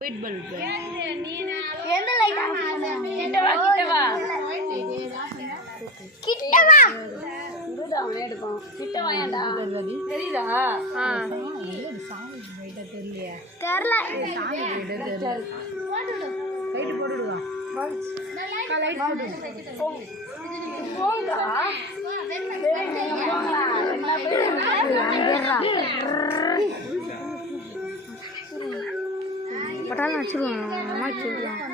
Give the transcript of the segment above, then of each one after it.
White bulb எந்த light off பண்ணு கிட்டவா இதுதான் எடுக்கும் கிட்ட வாயேடா தெரியுதா சாமி லைட்டா தெரியலையே தெரியல சாமி லைட்டா தெரியல லைட் போடுடா லைட் போடு போங்கடா பட்டாளம் வச்சிருவாங்க அம்மா சொல்லுவாங்க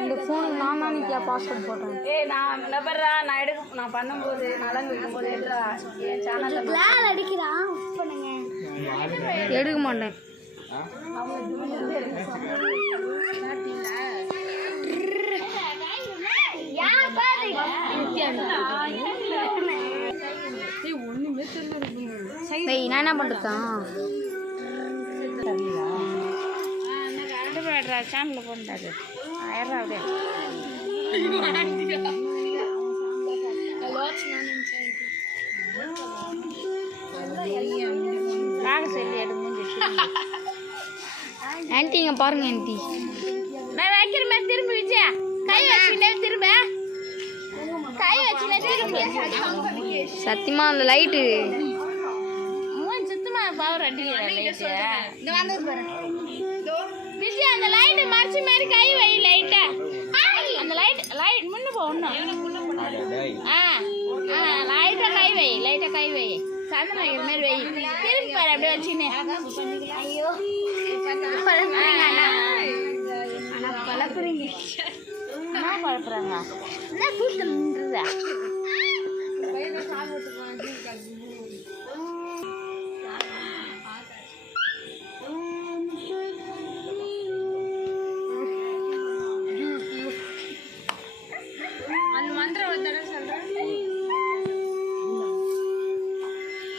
இந்த ஃபோனுக்கு நான் தான் பாஸ்வேர்ட் போட்டேன். நான் நம்பர்றா நான் பண்ணும்போது நலங்கு வைக்கும்போது எடுறா என் சேனலில் கிளால் அடிக்கிறான் பண்ணுங்க எடுக்க மாட்டேன். நான் என்ன பண்ணுறேன் சேனலில் போட்டாரு 1000 ஆன்ட்டி இங்கே பாருங்க ஆன்ட்டி நான் வைக்கிற மாதிரி திரும்ப விஜயா கை வச்சுக்கிட்டே திரும்ப கை வச்சுக்கிட்டே திரும்ப சத்தியமா அந்த லைட்டு சுத்தமா பவர் அடிக்கிற லைட்டு இந்த வந்தது பாரு விஜயா அந்த லைட் மறைச்சு மாதிரி கை வை லைட்டா அந்த லைட் முன்ன போ ஒன்றும் லைட்டா கை வை சந்தனம் வைக்கிற மாதிரி வை திரும்பி பாரு அப்படியே வச்சுன்னு ஐயோ பழப்புறீங்க என்ன பழப்புறாங்க என்ன கூட்டம் நின்றுதா அந்த மந்திரம் ஒரு தடவை சொல்கிறேன்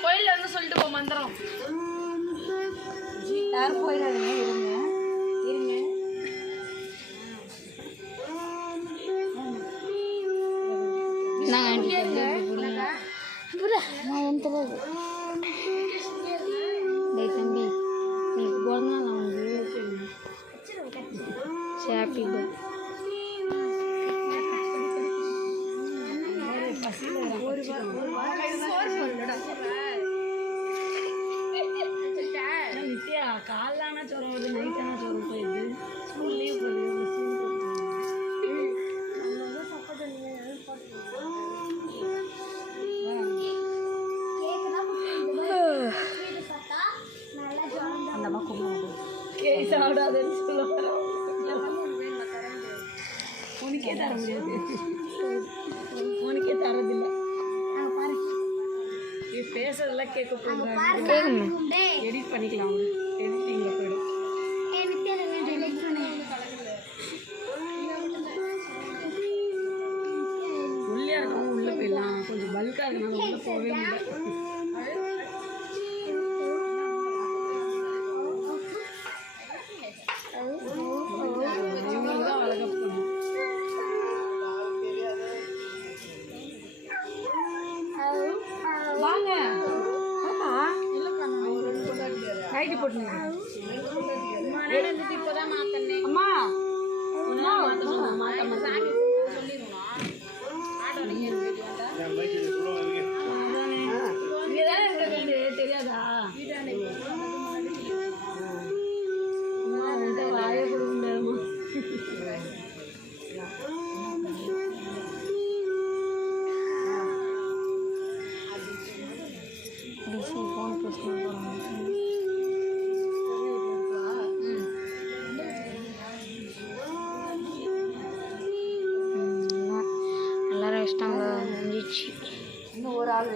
கோயிலில் வந்து சொல்லிட்டு போ மந்திரம் யாரும் போயிடாதுங்க இருங்க நாங்கள் ஆன்ட்டி நான் ஒன்று தெரியாது டேய் தம்பி நீ பிறந்தா நான் வந்து ஹாப்பி பர்த்டே நித்யா காலைலான சோறு வருது நைட்டான சோறு போயிடுது ஸ்கூல் லீவ் போகுது அந்த பக்கம் கேஸ் ஆடாதுன்னு சொல்ல உனக்கே தர முடியாது உனக்கே தரதில்லை நீ பேசுறதெல்லாம் கேட்க போகிறாங்க கேட்குமே எடிட் பண்ணிக்கலாம் எடிட்டிங்கில் போயிடும் உள்ளே இருக்கவும் உள்ளே போயிடலாம் கொஞ்சம் பல்காக இருக்கனால உள்ளே போகவே முடியல இவங்க தான் அழகாக போகணும் வாங்க ரைட்டு போட்டுங்க இப்போதான் மாத்தனேன் அம்மா தெரியாதா வாய கொடுங்க ஃபோன் பேச எல்லாரும் வச்சிட்டாங்க முடிஞ்சிச்சு. இன்னும் ஒரு ஆள்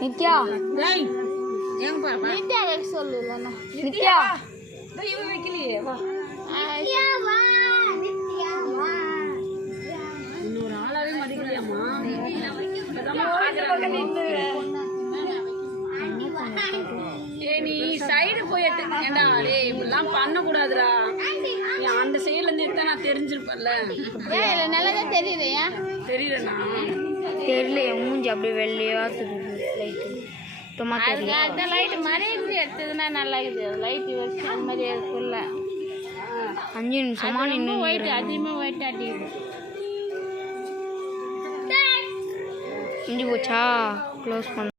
நித்யா நித்யா வைக்க சொல்லு இல்லைன்னா நித்யா இவன் வைக்கலையே வா இன்னொரு ஆளாவே மதிக்கலையாம்மா நீ சைடு போய் ஏண்டா டேய் இப்படிலாம் பண்ணக்கூடாதுடா. நீ அந்த சைடுல இருந்து எடுத்தா நான் தெரிஞ்சிருப்பேன்ல. நல்லதா தெரியுது. தெரியலண்ணா. தெரியல என் மூஞ்சி அப்படியே வெள்ளையா தெரியுது லைட்டு சுத்தமாக அதுக்கு தெரியல. அந்த லைட் மாதிரி இருந்து எடுத்ததுன்னா நல்லா இருக்குது. லைட் வச்சு அந்த மாதிரி இருக்குல்ல. 5 நிமிஷமா நின்று ஒயிட் அதிகமாக ஒயிட் அடிக்குது. முடிஞ்சு போச்சா க்ளோஸ் பண்ண